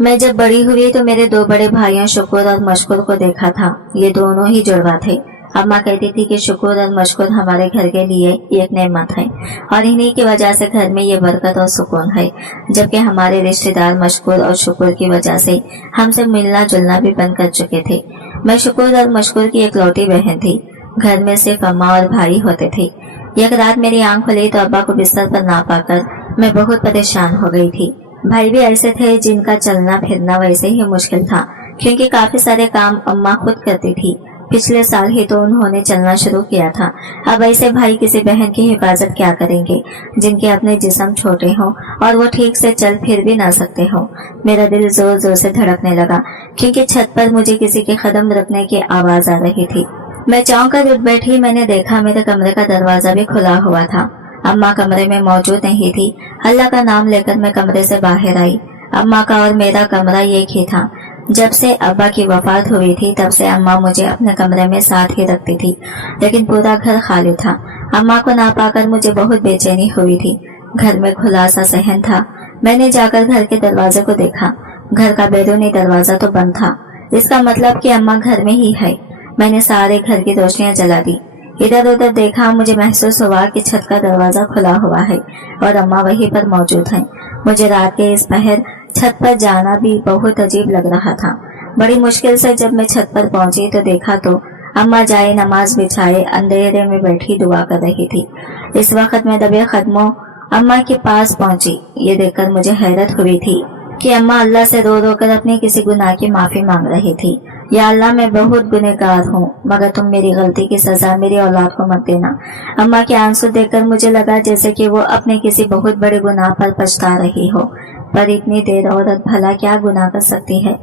मैं जब बड़ी हुई तो मेरे दो बड़े भाइयों शुक्र और मशकूर को देखा था। ये दोनों ही जुड़वा थे। अम्मा कहती थी कि शुक्र और मशकूर हमारे घर के लिए एक नेमत है और इन्हीं की वजह से घर में ये बरकत और सुकून है, जबकि हमारे रिश्तेदार मशकूर और शुक्र की वजह से हमसे मिलना जुलना भी बंद कर चुके थे। मैं शुक्र और मशकूर की इकलौती बहन थी। घर में सिर्फ अम्मा और भाई होते थे। एक रात मेरी आंख खुली तो अब्बा को बिस्तर पर ना पाकर मैं बहुत परेशान हो गई थी। भाई भी ऐसे थे जिनका चलना फिरना वैसे ही मुश्किल था, क्योंकि काफी सारे काम अम्मा खुद करती थी। पिछले साल ही तो उन्होंने चलना शुरू किया था। अब ऐसे भाई किसी बहन की हिफाजत क्या करेंगे जिनके अपने जिस्म छोटे हों और वो ठीक से चल फिर भी ना सकते हो। मेरा दिल जोर जोर से धड़कने लगा, क्योंकि छत पर मुझे किसी के कदम रखने की आवाज आ रही थी। मैं चौंक कर उठ बैठी। मैंने देखा मेरे कमरे का दरवाजा भी खुला हुआ था। अम्मा कमरे में मौजूद नहीं थी। अल्लाह का नाम लेकर मैं कमरे से बाहर आई। अम्मा का और मेरा कमरा एक ही था। जब से अब्बा की वफात हुई थी तब से अम्मा मुझे अपने कमरे में साथ ही रखती थी, लेकिन पूरा घर खाली था। अम्मा को ना पाकर मुझे बहुत बेचैनी हुई थी। घर में खुला सा सहन था। मैंने जाकर घर के दरवाजे को देखा। घर का बैरूनी दरवाजा तो बंद था। इसका मतलब कि अम्मा घर में ही है। मैंने सारे घर की रोशनियां जला दी। इधर उधर देखा। मुझे महसूस हुआ कि छत का दरवाजा खुला हुआ है और अम्मा वहीं पर मौजूद है। मुझे रात के इस पहर छत पर जाना भी बहुत अजीब लग रहा था। बड़ी मुश्किल से जब मैं छत पर पहुंची तो देखा तो अम्मा जाए नमाज बिछाए अंधेरे में बैठी दुआ कर रही थी। इस वक्त मैं दबे कदमों अम्मा के पास पहुंची। ये देखकर मुझे हैरत हुई थी कि अम्मा अल्लाह से रो रो कर अपने किसी गुनाह की माफी मांग रही थी। या अल्लाह, मैं बहुत गुनहगार हूँ, मगर तुम मेरी गलती की सजा मेरी औलाद को मत देना। अम्मा के आंसू देखकर मुझे लगा जैसे कि वो अपने किसी बहुत बड़े गुनाह पर पछता रही हो। पर इतनी देर औरत भला क्या गुनाह कर सकती है?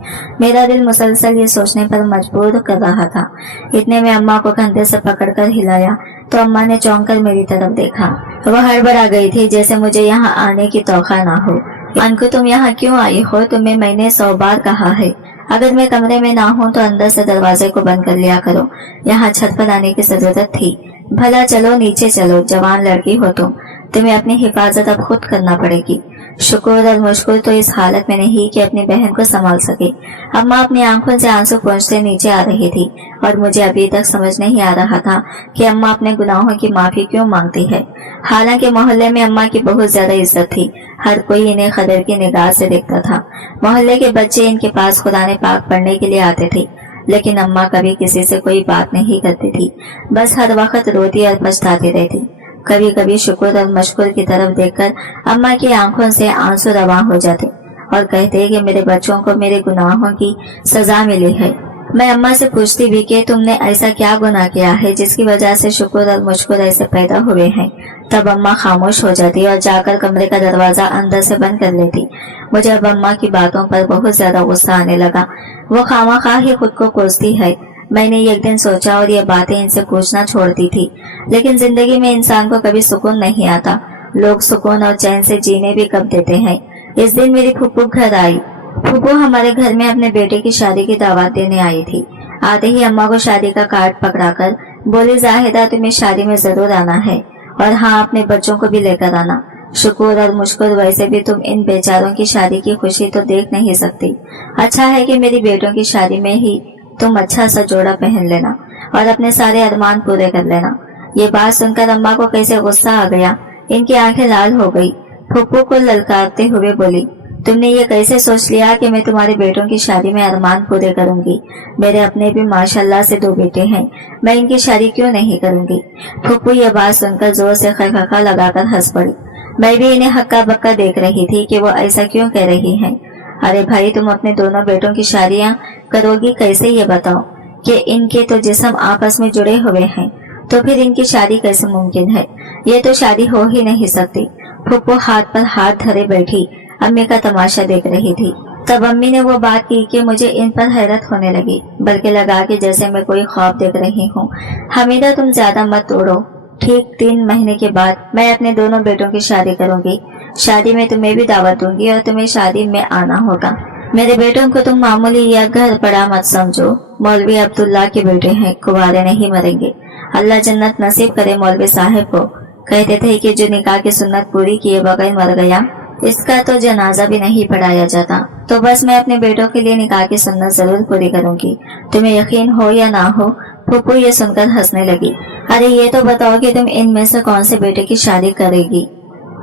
मेरा दिल मुसलसल ये सोचने पर मजबूर कर रहा था। इतने में अम्मा को कंधे से पकड़कर हिलाया तो अम्मा ने चौंक कर मेरी तरफ देखा। वह हड़बड़ा गई थी, जैसे मुझे यहाँ आने की तौखा ना हो। अनकु, तुम यहाँ क्यों आई हो? तुम्हें मैंने 100 बार कहा है, अगर मैं कमरे में ना हूँ तो अंदर से दरवाजे को बंद कर लिया करो। यहाँ छत पर आने की जरूरत थी। भला चलो नीचे चलो, जवान लड़की हो तुम, तुम्हें अपनी हिफाजत अब खुद करना पड़ेगी। शुक्र और मुश्किल तो इस हालत में नहीं कि अपनी बहन को संभाल सके। अम्मा अपनी आंखों से आंसू पोंछते नीचे आ रही थी और मुझे अभी तक समझ नहीं आ रहा था कि अम्मा अपने गुनाहों की माफी क्यों मांगती है। हालांकि मोहल्ले में अम्मा की बहुत ज्यादा इज्जत थी। हर कोई इन्हें कदर की निगाह से देखता था। मोहल्ले के बच्चे इनके पास कुरान पाक पढ़ने के लिए आते थे, लेकिन अम्मा कभी किसी से कोई बात नहीं करती थी। बस हर वक्त रोती और पछताती रहती। कभी कभी शुक्र और मशकुर की तरफ देखकर अम्मा की आंखों से आंसू रवां हो जाते और कहते कि मेरे बच्चों को मेरे गुनाहों की सजा मिली है। मैं अम्मा से पूछती भी कि तुमने ऐसा क्या गुनाह किया है जिसकी वजह से शुक्र और मुश्किल ऐसे पैदा हुए हैं। तब अम्मा खामोश हो जाती और जाकर कमरे का दरवाजा अंदर से बंद कर लेती। मुझे अब अम्मा की बातों पर बहुत ज्यादा गुस्सा आने लगा। वो खामखा ही खुद को कोसती है। मैंने एक दिन सोचा और ये बातें इनसे पूछना छोड़ दी थी, लेकिन जिंदगी में इंसान को कभी सुकून नहीं आता। लोग सुकून और चैन से जीने भी कब देते हैं। इस दिन मेरी फूफू घर आई। फूफू हमारे घर में अपने बेटे की शादी की दावत देने आई थी। आते ही अम्मा को शादी का कार्ड पकड़ाकर बोली, जाहिदा तुम्हें शादी में जरूर आना है और हाँ, अपने बच्चों को भी लेकर आना। शुक्र और मुश्किल, वैसे भी तुम इन बेचारों की शादी की खुशी तो देख नहीं सकती। अच्छा है कि मेरी बेटों की शादी में ही तुम अच्छा सा जोड़ा पहन लेना और अपने सारे अरमान पूरे कर लेना। ये बात सुनकर अम्मा को कैसे गुस्सा आ गया। इनकी आंखें लाल हो गई। फूफू को ललकारते हुए बोली, तुमने ये कैसे सोच लिया कि मैं तुम्हारे बेटों की शादी में अरमान पूरे करूंगी? मेरे अपने भी माशाल्लाह से 2 बेटे हैं, मैं इनकी शादी क्यों नहीं करूंगी? फूफू ये बात सुनकर जोर से खखा लगाकर हंस पड़ी। मैं भी इन्हें हक्का बक्का देख रही थी कि वो ऐसा क्यों कह रही हैं। अरे भाई, तुम अपने दोनों बेटों की शादियां करोगी कैसे, ये बताओ? कि इनके तो जिस्म आपस में जुड़े हुए हैं, तो फिर इनकी शादी कैसे मुमकिन है? ये तो शादी हो ही नहीं सकती। फूफू हाथ पर हाथ धरे बैठी अम्मी का तमाशा देख रही थी। तब अम्मी ने वो बात की कि मुझे इन पर हैरत होने लगी, बल्कि लगा कि जैसे मैं कोई ख्वाब देख रही हूँ। हमीदा, तुम ज्यादा मत तोड़ो। ठीक 3 महीने के बाद मैं अपने दोनों बेटों की शादी करूंगी। शादी में तुम्हें भी दावत दूंगी और तुम्हें शादी में आना होगा। मेरे बेटों को तुम मामूली या घर पड़ा मत समझो। मौलवी अब्दुल्ला के बेटे हैं, कुंवारे नहीं मरेंगे। अल्लाह जन्नत नसीब करे मौलवी साहब को। कहते थे कि जो निकाह की सुन्नत पूरी किए बगैर मर गया, इसका तो जनाजा भी नहीं पढ़ाया जाता। तो बस मैं अपने बेटों के लिए निकाह की सुन्नत जरूर पूरी करूंगी। तुम्हें यकीन हो या ना हो, फूफू ये सुनकर हंसने लगी। अरे ये तो बताओ कि तुम इनमें से कौन से बेटे की शादी करेगी,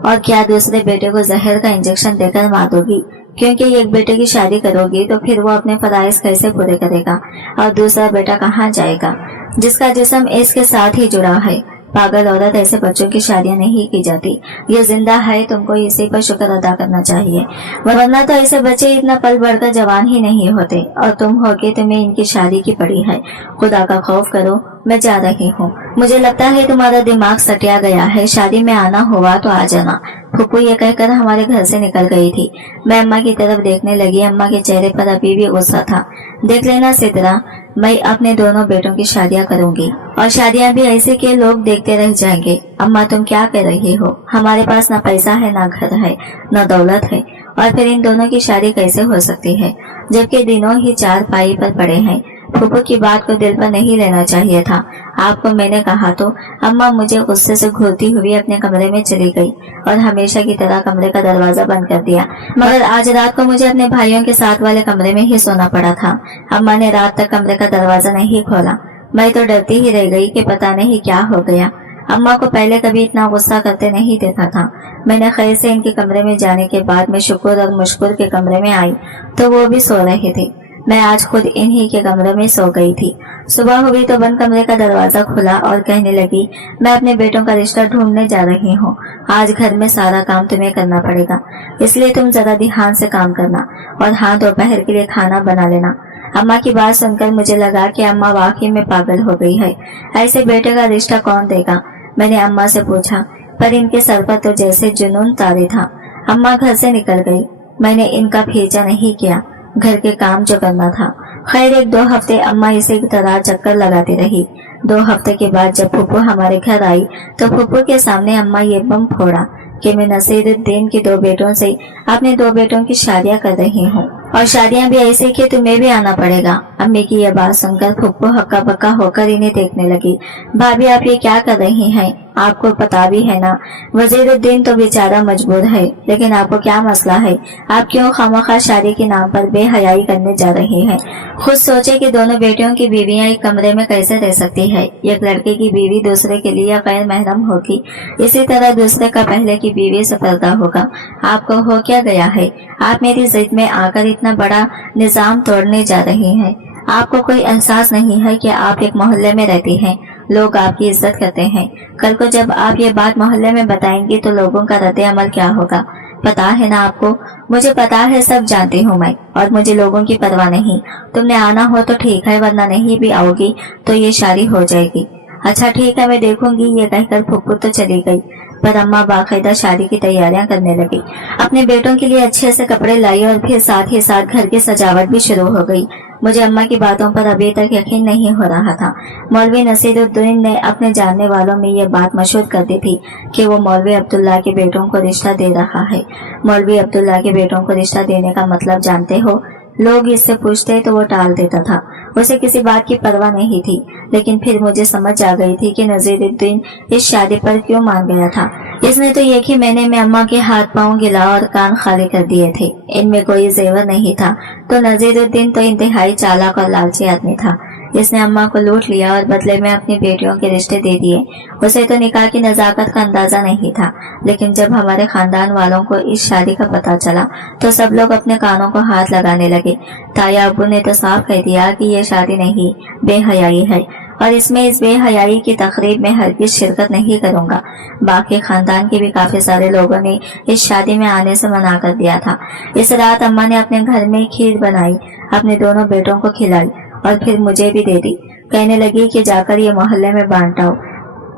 और क्या दूसरे बेटे को जहर का इंजेक्शन देकर मार दोगी? क्योंकि एक बेटे की शादी करोगी तो फिर वो अपने फराइज कैसे पूरे करेगा, और दूसरा बेटा कहाँ जाएगा जिसका जिस्म इसके साथ ही जुड़ा है? पागल औरत, ऐसे बच्चों की शादियां नहीं की जाती। ये जिंदा है, तुमको इसी पर शुक्र अदा करना चाहिए, वरना तो ऐसे बच्चे इतना पल बढ़कर जवान ही नहीं होते। और तुम हो के तुम्हें इनकी शादी की पड़ी है। खुदा का खौफ करो, मैं जा रही हूँ। मुझे लगता है तुम्हारा दिमाग सटिया गया है। शादी में आना हुआ तो आ जाना। फूफू ये कहकर हमारे घर से निकल गई थी। मैं अम्मा की तरफ देखने लगी। अम्मा के चेहरे पर अभी भी गुस्सा था। देख लेना सिद्रा, मैं अपने दोनों बेटों की शादियां करूंगी, और शादियां भी ऐसे के लोग देखते रह जाएंगे। अम्मा तुम क्या कह रही हो? हमारे पास ना पैसा है, ना घर है, ना दौलत है, और फिर इन दोनों की शादी कैसे हो सकती है, जबकि दिनों ही चार पाई पर पड़े हैं। फूफू की बात को दिल पर नहीं लेना चाहिए था। आपको मैंने कहा तो। अम्मा मुझे गुस्से से घूरती हुई अपने कमरे में चली गई और हमेशा की तरह कमरे का दरवाजा बंद कर दिया। मगर आज रात को मुझे अपने भाइयों के साथ वाले कमरे में ही सोना पड़ा था। अम्मा ने रात तक कमरे का दरवाजा नहीं खोला। मैं तो डरती ही रह गई कि पता नहीं क्या हो गया। अम्मा को पहले कभी इतना गुस्सा करते नहीं देखा था। मैंने खैर से इनके कमरे में जाने के बाद मैं शुक्र और मुश्कुर के कमरे में आई तो वो भी सो रहे थे। मैं आज खुद इन्हीं के कमरे में सो गई थी। सुबह हुई तो बंद कमरे का दरवाजा खुला और कहने लगी, मैं अपने बेटों का रिश्ता ढूंढने जा रही हूँ। आज घर में सारा काम तुम्हें करना पड़ेगा, इसलिए तुम जरा ध्यान से काम करना, और हाँ, दोपहर के लिए खाना बना लेना। अम्मा की बात सुनकर मुझे लगा कि अम्मा वाकई में पागल हो गई है। ऐसे बेटे का रिश्ता कौन देगा? मैंने अम्मा से पूछा, पर इनके सर पर तो जैसे जुनून तारे था। अम्मा घर से निकल गई। मैंने इनका पीछा नहीं किया, घर के काम जो करना था। खैर 1-2 हफ्ते अम्मा इसी तरह चक्कर लगाती रही। 2 हफ्ते के बाद जब फूफू हमारे घर आई तो फूफू के सामने अम्मा ये बम फोड़ा कि मैं नसीरुद्दीन के 2 बेटों से अपने 2 बेटों की शादियां कर रही हूँ, और शादियां भी ऐसे कि तुम्हें भी आना पड़ेगा। अम्मी की यह बात सुनकर फूफू हक्का बक्का होकर इन्हें देखने लगी। भाभी आप ये क्या कर रही हैं? आपको पता भी है ना, वजीरुद्दीन तो बेचारा मजबूर है, लेकिन आपको क्या मसला है? आप क्यों खामखा शादी के नाम पर बेहयाई करने जा रही हैं? खुद सोचे कि दोनों बेटियों की बीवियां एक कमरे में कैसे रह सकती है। एक लड़के की बीवी दूसरे के लिए गैर महरम होगी, इसी तरह दूसरे का पहले की बीवी से पर्दा होगा। आपको हो क्या गया है? आप मेरी जिद में आकर इतना बड़ा निजाम तोड़ने जा रही हैं। आपको कोई एहसास नहीं है कि आप एक मोहल्ले में रहती हैं, लोग आपकी इज्जत करते हैं। कल को जब आप ये बात मोहल्ले में बताएंगी तो लोगों का रद्द अमल क्या होगा, पता है ना आपको? मुझे पता है, सब जानती हूँ मैं, और मुझे लोगों की परवाह नहीं। तुमने आना हो तो ठीक है, वरना नहीं भी आओगी तो ये शादी हो जाएगी। अच्छा ठीक है, मैं देखूंगी। ये कहकर फूफू तो चली गई, पर अम्मा बाकायदा शादी की तैयारियां करने लगी। अपने बेटों के लिए अच्छे से कपड़े लाई और फिर साथ ही साथ घर की सजावट भी शुरू हो गई। मुझे अम्मा की बातों पर अभी तक यकीन नहीं हो रहा था। मौलवी नसीरुद्दीन ने अपने जानने वालों में ये बात मशहूर कर दी थी कि वो मौलवी अब्दुल्ला के बेटों को रिश्ता दे रहा है। मौलवी अब्दुल्ला के बेटों को रिश्ता देने का मतलब जानते हो? लोग इससे पूछते तो वो टाल देता था, उसे किसी बात की परवाह नहीं थी। लेकिन फिर मुझे समझ आ गई थी कि नसीरुद्दीन इस शादी पर क्यों मान गया था। इसने तो एक ही महीने में अम्मा के हाथ पांव गिला और कान खाली कर दिए थे। इनमें कोई जेवर नहीं था, तो नसीरुद्दीन तो इंतहाई चालाक और लालची आदमी था। इसने अम्मा को लूट लिया और बदले में अपनी बेटियों के रिश्ते दे दिए। उसे तो निकाह की नजाकत का अंदाजा नहीं था, लेकिन जब हमारे खानदान वालों को इस शादी का पता चला तो सब लोग अपने कानों को हाथ लगाने लगे। ताया अब्बू ने तो साफ कह दिया कि ये शादी नहीं, बेहयाई है, और इसमें इस बेहयाई की तकरीब में हरगिज शिरकत नहीं करूंगा। बाकी खानदान के भी काफी सारे लोगों ने इस शादी में आने से मना कर दिया था। इस रात अम्मा ने अपने घर में खीर बनाई, अपने दोनों बेटों को खिलाई और फिर मुझे भी दे दी। कहने लगी कि जाकर ये मोहल्ले में बांट आओ।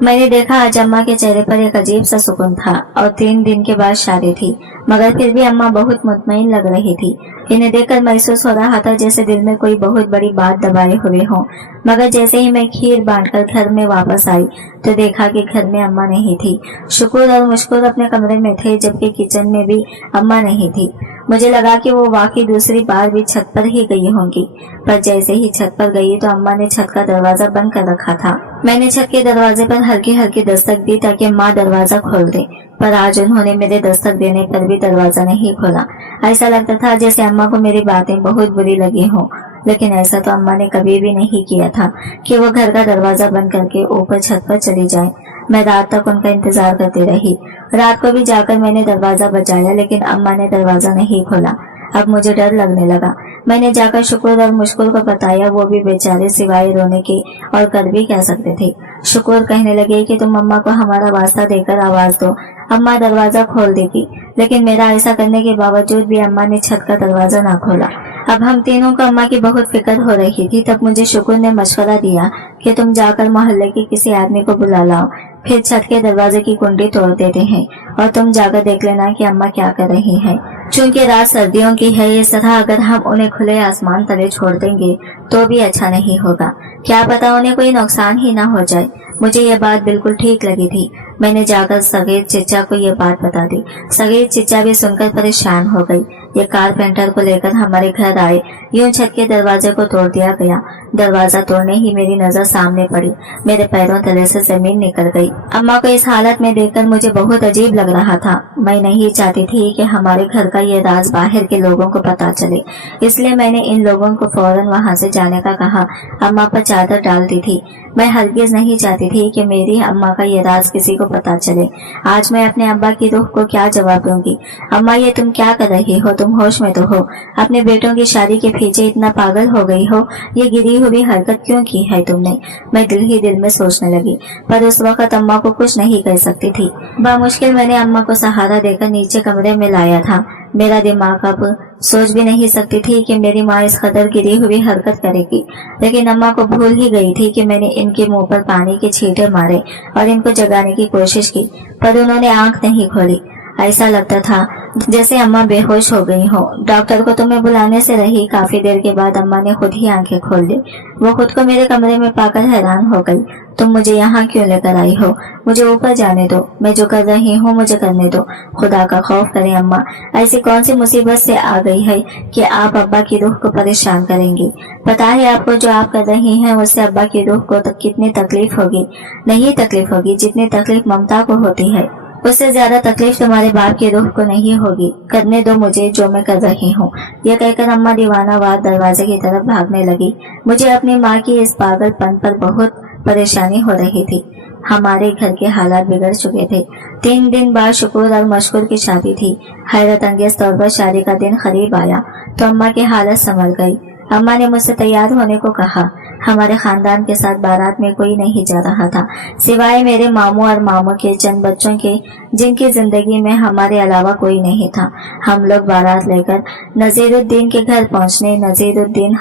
मैंने देखा आज अम्मा के चेहरे पर एक अजीब सा सुकून था, और 3 दिन के बाद शादी थी, मगर फिर भी अम्मा बहुत मुतमईन लग रही थी। इन्हें देखकर महसूस हो रहा था जैसे दिल में कोई बहुत बड़ी बात दबाए हुए हो। मगर जैसे ही मैं खीर बांटकर घर में वापस आई तो देखा कि घर में अम्मा नहीं थी। शुक्र और मुश्कुर अपने कमरे में थे, जबकि किचन में भी अम्मा नहीं थी। मुझे लगा कि वो वाकई दूसरी बार भी छत पर ही गई होंगी, पर जैसे ही छत पर गई तो अम्मा ने छत का दरवाजा बंद कर रखा था। मैंने छत के दरवाजे पर हल्की हल्की दस्तक दी ताकि अम्मा दरवाजा खोल दे, पर आज उन्होंने मेरे दस्तक देने पर भी दरवाजा नहीं खोला। ऐसा लगता था जैसे अम्मा को मेरी बातें बहुत बुरी लगी हो, लेकिन ऐसा तो अम्मा ने कभी भी नहीं किया था कि वो घर का दरवाजा बंद करके ऊपर छत पर चली जाए। मैं रात तक उनका इंतजार करती रही। रात को भी जाकर मैंने दरवाजा बजाया, लेकिन अम्मा ने दरवाजा नहीं खोला। अब मुझे डर लगने लगा। मैंने जाकर शुक्र और मुश्किल को बताया, वो भी बेचारे सिवाय रोने के और कर भी कह सकते थे। शुक्र कहने लगे कि तुम अम्मा को हमारा वास्ता देकर आवाज दो, अम्मा दरवाजा खोल देगी। लेकिन मेरा ऐसा करने के बावजूद भी अम्मा ने छत का दरवाजा ना खोला। अब हम तीनों को अम्मा की बहुत फिक्र हो रही थी। तब मुझे शुक्र ने मशवरा दिया कि तुम जाकर मोहल्ले के किसी आदमी को बुला लाओ, फिर छत के दरवाजे की कुंडी तोड़ देते हैं और तुम जाकर देख लेना कि अम्मा क्या कर रही है। चूंकि रात सर्दियों की है, इस तरह अगर हम उन्हें खुले आसमान तले छोड़ देंगे तो भी अच्छा नहीं होगा। क्या पता उन्हें कोई नुकसान ही ना हो जाए। मुझे यह बात बिल्कुल ठीक लगी थी। मैंने जाकर सगीर चिच्चा को यह बात बता दी। सगीर चिच्चा भी सुनकर परेशान हो गई। ये कारपेंटर को लेकर हमारे घर आए। यूं छत के दरवाजे को तोड़ दिया गया। दरवाजा तोड़ने ही मेरी नजर सामने पड़ी। मेरे पैरों तले से जमीन निकल गई। अम्मा को इस हालत में देखकर मुझे बहुत अजीब लग रहा था। मैं नहीं चाहती थी कि हमारे घर का ये राज बाहर के लोगों को पता चले, इसलिए मैंने इन लोगों को फौरन वहां से जाने का कहा। अम्मा पर चादर डाल दी थी। मैं हरगिज नहीं चाहती थी कि मेरी अम्मा का ये राज किसी को पता चले। आज मैं अपने अब्बा की रूह को क्या जवाब दूंगी? अम्मा, ये तुम क्या कर रही हो? तुम होश में तो हो? अपने बेटों की शादी के पीछे इतना पागल हो गई हो? ये गिरी हुई हरकत क्यों की है तुमने? मैं दिल ही दिल में सोचने लगी, पर उस वक्त अम्मा को कुछ नहीं कह सकती थी। बामुश्किल मैंने अम्मा को सहारा देकर नीचे कमरे में लाया था। मेरा दिमाग अब सोच भी नहीं सकती थी कि मेरी माँ इस कदर गिरी हुई हरकत करेगी। लेकिन अम्मा को भूल ही गई थी कि मैंने इनके मुंह पर पानी के छींटे मारे और इनको जगाने की कोशिश की, पर उन्होंने आंख नहीं खोली। ऐसा लगता था जैसे अम्मा बेहोश हो गई हो। डॉक्टर को तो मैं बुलाने से रही। काफी देर के बाद अम्मा ने खुद ही आंखें खोल ली। वो खुद को मेरे कमरे में पाकर हैरान हो गई। तुम मुझे यहाँ क्यों लेकर आई हो? मुझे ऊपर जाने दो। मैं जो कर रही हूँ मुझे करने दो। खुदा का खौफ करें अम्मा, ऐसी कौन सी मुसीबत से आ गई है कि आप अब्बा की रूह को परेशान करेंगी? पता है आपको जो आप कर रही हैं उससे अब्बा की रूह को कितनी तकलीफ होगी? नहीं तकलीफ होगी जितनी तकलीफ ममता को होती है। उससे ज्यादा तकलीफ तुम्हारे बाप की रूह को नहीं होगी। करने दो मुझे जो मैं कर रही हूँ। यह कहकर अम्मा दीवानावार दरवाजे की तरफ भागने लगी। मुझे अपनी माँ की इस पागलपन पर बहुत परेशानी हो रही थी। हमारे घर के हालात बिगड़ चुके थे। 3 दिन बाद शुक्र और मशकूर की शादी थी। हैरत अंगेज तौर पर शादी का दिन करीब आया तो अम्मा की हालत संभल गई। अम्मा ने मुझसे तैयार होने को कहा। हमारे खानदान के साथ बारात में कोई नहीं जा रहा था, सिवाय मेरे मामू और मामू के चंद बच्चों के, जिनकी जिंदगी में हमारे अलावा कोई नहीं था। हम लोग बारात लेकर नजीरुद्दीन के घर पहुंचे। नजीरुद्दीन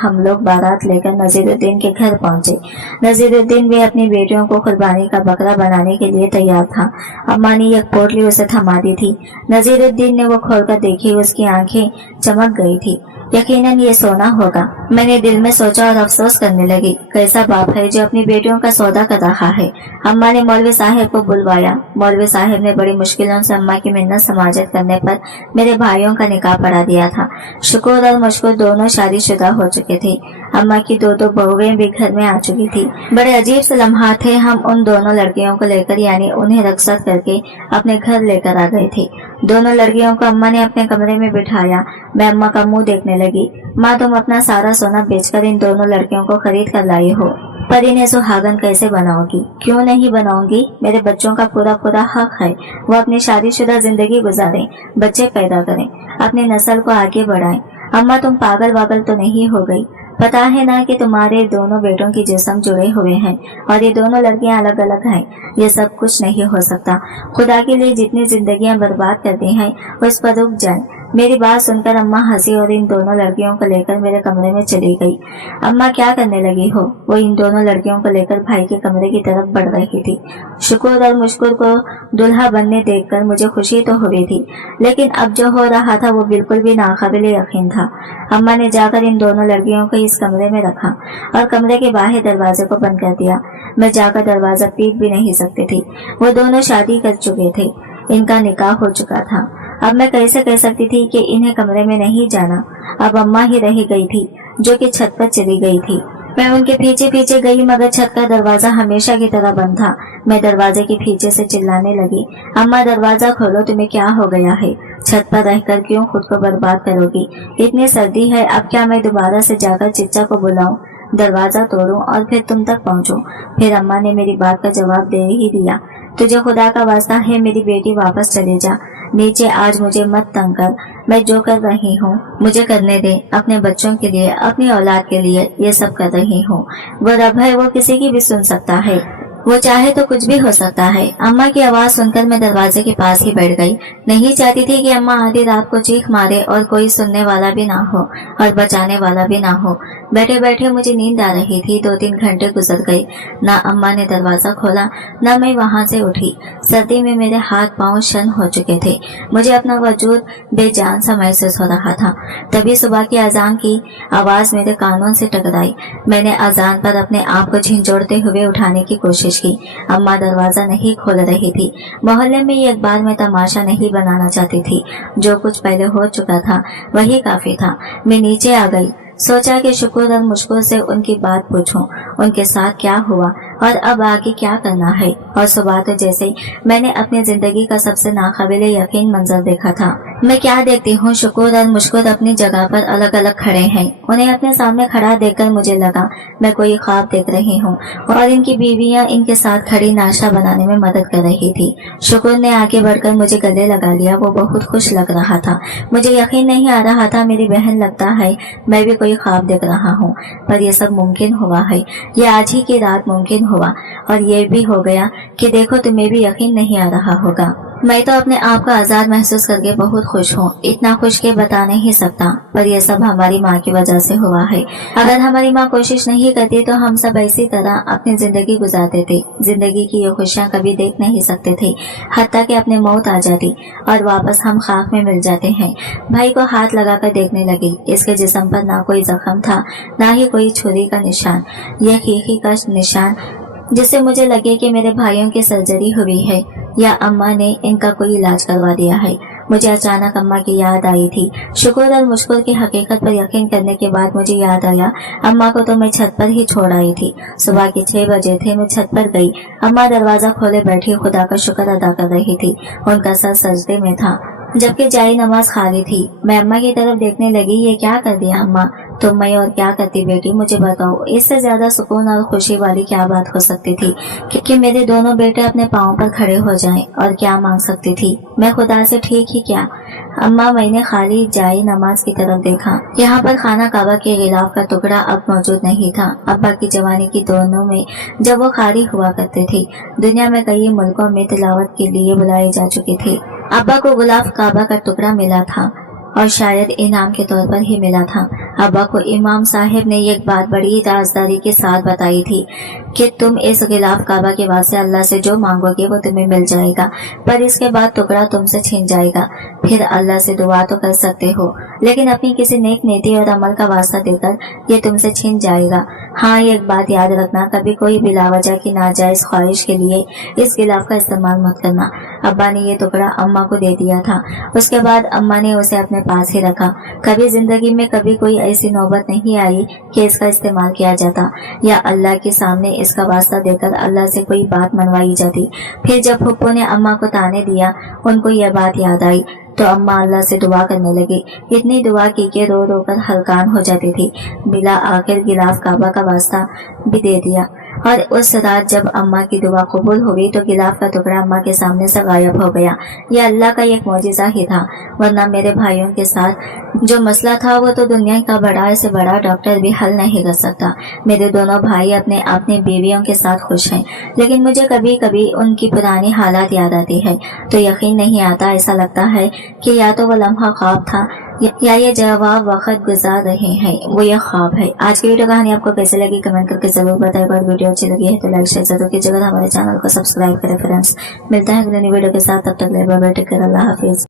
के घर पहुंचे। नजीरुद्दीन भी अपनी बेटियों को कुर्बानी का बकरा बनाने के लिए तैयार था। अम्मा ने एक पोटली उसे थमा दी थी। नजीरुद्दीन ने वो खोलकर देखी। उसकी आंखें चमक गई थी। यकीनन ये सोना होगा। मैंने दिल में सोचा और अफसोस करने लगी। कैसा बाप है जो अपनी बेटियों का सौदा कर रहा है। अम्मा ने मौलवी साहब को बुलवाया। मौलवी साहब ने बड़ी मुश्किलों से अम्मा की मिन्नत समाजत करने पर मेरे भाइयों का निकाह पढ़ा दिया था। शुक्र और मशकूर दोनों शादीशुदा हो चुके थे। अम्मा की 2 बहुएं भी घर में आ चुकी थी। बड़े अजीब से लम्हात थे। हम उन दोनों लड़कियों को लेकर, यानी उन्हें रखसत करके अपने घर लेकर आ गए थे। दोनों लड़कियों को अम्मा ने अपने कमरे में बिठाया। मैं अम्मा का मुंह देखने लगी। माँ, तुम अपना सारा सोना बेचकर इन दोनों लड़कियों को खरीद कर लाई हो, पर इन्हें सुहागन कैसे बनाओगी? क्यों नहीं बनाऊंगी? मेरे बच्चों का पूरा हक है। वो अपनी शादीशुदा जिंदगी गुजारें, बच्चे पैदा करें, अपनी नस्ल को आगे बढ़ाएं। अम्मा, तुम पागल वागल तो नहीं हो गई? पता है ना कि तुम्हारे दोनों बेटों की जिस्म जुड़े हुए हैं और ये दोनों लड़कियां अलग अलग हैं। ये सब कुछ नहीं हो सकता। खुदा के लिए जितनी जिंदगियां बर्बाद करती हैं उस पर रुक जाए। मेरी बात सुनकर अम्मा हंसी और इन दोनों लड़कियों को लेकर मेरे कमरे में चली गई। अम्मा, क्या करने लगी हो? वो इन दोनों लड़कियों को लेकर भाई के कमरे की तरफ बढ़ रही थी। शुक्र और मुश्किल को दुल्हा बनने देखकर मुझे खुशी तो हुई थी, लेकिन अब जो हो रहा था वो बिल्कुल भी नाकाबिल यकीन था। अम्मा ने जाकर इन दोनों लड़कियों को इस कमरे में रखा और कमरे के बाहर दरवाजे को बंद कर दिया। मैं जाकर दरवाजा पीट भी नहीं सकती थी। वो दोनों शादी कर चुके थे। इनका निकाह हो चुका था। अब मैं कैसे कह सकती थी कि इन्हें कमरे में नहीं जाना। अब अम्मा ही रह गई थी जो कि छत पर चली गई थी। मैं उनके पीछे पीछे गई मगर छत का दरवाजा हमेशा की तरह बंद था। मैं दरवाजे के पीछे से चिल्लाने लगी, अम्मा दरवाजा खोलो, तुम्हें क्या हो गया है? छत पर रहकर क्यों खुद को बर्बाद करोगी? इतनी सर्दी है, अब क्या मैं दोबारा से जाकर चिच्चा को बुलाऊं, दरवाजा तोड़ूं और फिर तुम तक पहुंचूं? फिर अम्मा ने मेरी बात का जवाब दे ही दिया, तुझे खुदा का वास्ता है मेरी बेटी, वापस चले जा नीचे, आज मुझे मत तंग कर। मैं जो कर रही हूँ मुझे करने दे, अपने बच्चों के लिए, अपनी औलाद के लिए ये सब कर रही हूँ। वो रब है, वो किसी की भी सुन सकता है, वो चाहे तो कुछ भी हो सकता है। अम्मा की आवाज सुनकर मैं दरवाजे के पास ही बैठ गई। नहीं चाहती थी कि अम्मा आधी रात को चीख मारे और कोई सुनने वाला भी ना हो और बचाने वाला भी ना हो। बैठे बैठे मुझे नींद आ रही थी। 2-3 घंटे गुजर गए, ना अम्मा ने दरवाजा खोला ना मैं वहां से उठी। सर्दी में मेरे हाथ पांव शन हो चुके थे, मुझे अपना वजूद बेजान सा महसूस हो रहा था। तभी सुबह की अजान की आवाज मेरे कानों से टकराई। मैंने अजान पर अपने आप को झिंझोड़ते हुए उठाने की कोशिश की। अम्मा दरवाजा नहीं खोल रही थी। मोहल्ले में एक बार मैं तमाशा नहीं बनाना चाहती थी, जो कुछ पहले हो चुका था वही काफी था। मैं नीचे आ गई, सोचा कि शुक्र और मुश्किल से उनकी बात पूछूं, उनके साथ क्या हुआ और अब आगे क्या करना है। और सुबह तो जैसे मैंने अपनी जिंदगी का सबसे नाकाबिले यकीन मंजर देखा था। मैं क्या देखती हूँ, शुक्र और मुश्किल अपनी जगह पर अलग अलग खड़े हैं। उन्हें अपने सामने खड़ा देखकर मुझे लगा मैं कोई ख्वाब देख रही हूँ और इनकी बीवियां इनके साथ खड़ी नाश्ता बनाने में मदद कर रही थी। शुक्र ने आगे बढ़कर मुझे गले लगा लिया। वो बहुत खुश लग रहा था। मुझे यकीन नहीं आ रहा था, मेरी बहन, लगता है मैं भी कोई ख्वाब देख रहा हूँ, पर यह सब मुमकिन हुआ है। ये आज ही की रात मुमकिन हुआ और ये भी हो गया कि देखो तुम्हें भी यकीन नहीं आ रहा होगा। मैं तो अपने आप का आजाद महसूस करके बहुत खुश हूँ, इतना खुश के बता नहीं सकता, पर यह सब हमारी माँ की वजह से हुआ है। अगर हमारी माँ कोशिश नहीं करती तो हम सब इसी तरह अपनी जिंदगी गुजारते थे। जिंदगी की ये खुशियाँ कभी देख नहीं सकते थे, हत्ता कि अपने मौत आ जाती और वापस हम खाक में मिल जाते हैं। भाई को हाथ लगाकर देखने लगी। इसके जिस्म पर ना कोई जख्म था, ना ही कोई छुरी का निशान, यह खीखी का निशान जिससे मुझे लगे कि मेरे भाइयों की सर्जरी हुई है या अम्मा ने इनका कोई इलाज करवा दिया है। मुझे अचानक अम्मा की याद आई थी। शुक्र और मुश्किल की हकीकत पर यकीन करने के बाद मुझे याद आया, अम्मा को तो मैं छत पर ही छोड़ आई थी। सुबह के 6 बजे थे। मैं छत पर गई। अम्मा दरवाजा खोले बैठी खुदा का शुक्र अदा कर रही थी। उनका सर सजदे में था जबकि जाई नमाज खाली थी। मैं अम्मा की तरफ देखने लगी। ये क्या कर दिया अम्मा? तुम मैं और क्या करती बेटी, मुझे बताओ। इससे ज्यादा सुकून और खुशी वाली क्या बात हो सकती थी कि मेरे दोनों बेटे अपने पाँव पर खड़े हो जाएं। और क्या मांग सकती थी मैं खुदा से? ठीक ही क्या अम्मा, मैंने खाली जाई नमाज की तरफ देखा। यहाँ पर खाना काबा के गिलाफ का टुकड़ा अब मौजूद नहीं था। अब्बा की जवानी की दोनों में जब वो खाली हुआ करते थे, दुनिया में कई मुल्कों में तिलावत के लिए बुलाए जा चुके थे। अब्बा को गुलाफ काबा का टुकड़ा मिला था और शायद इनाम के तौर पर ही मिला था। अब्बा को इमाम साहब ने एक बात बड़ी राजदारी के साथ बताई थी कि तुम इस गिलाफ काबा के वास्ते अल्लाह से जो मांगोगे वो तुम्हें मिल जाएगा, पर इसके बाद टुकड़ा तुमसे छिन जाएगा। फिर अल्लाह से दुआ तो कर सकते हो, लेकिन अपनी किसी नेक नीति और अमल का वास्ता देकर ये तुमसे छिन जाएगा। हाँ, एक बात याद रखना, कभी कोई बिलावजह की नाजायज ख्वाहिश के लिए इस गिलाफ का इस्तेमाल मत करना। अब्बा ने ये टुकड़ा अम्मा को दे दिया था। उसके बाद अम्मा ने उसे अपने पास ही रखा। कभी जिंदगी में कभी कोई ऐसी नौबत नहीं आई कि इसका इस्तेमाल किया जाता या अल्लाह के सामने इसका वास्ता देकर अल्लाह से कोई बात मनवाई जाती। फिर जब फुप्पो ने अम्मा को ताने दिया, उनको यह बात याद आई तो अम्मा अल्लाह से दुआ करने लगी। इतनी दुआ की कि रो रो कर हलकान हो जाती थी। बिला आखिर गिलाफ काबा का वास्ता भी दे दिया और उस रात जब अम्मा की दुआ कबूल हुई तो गिलाफ का टुकड़ा अम्मा के सामने से गायब हो गया। यह अल्लाह का एक मौजिज़ा ही था, वरना मेरे भाइयों के साथ जो मसला था वो तो दुनिया का बड़ा से बड़ा डॉक्टर भी हल नहीं कर सकता। मेरे दोनों भाई अपने अपनी बीवियों के साथ खुश हैं, लेकिन मुझे कभी कभी उनकी पुरानी हालात याद आती है तो यकीन नहीं आता। ऐसा लगता है कि या तो वो लम्हा ख्वाब था या ये जवाब वक्त गुजार रहे हैं वो ये ख्वाब है। आज की वीडियो कहानी आपको कैसे लगी कमेंट करके जरूर बताएगा और वीडियो अच्छी लगी है तो लाइक शेयर जरूर कीजिएगा। हमारे चैनल को सब्सक्राइब करें फ्रेंड्स। मिलता है अगले वीडियो के साथ, तब तक ले बाय बाय, टेक केयर, अल्लाह हाफिज।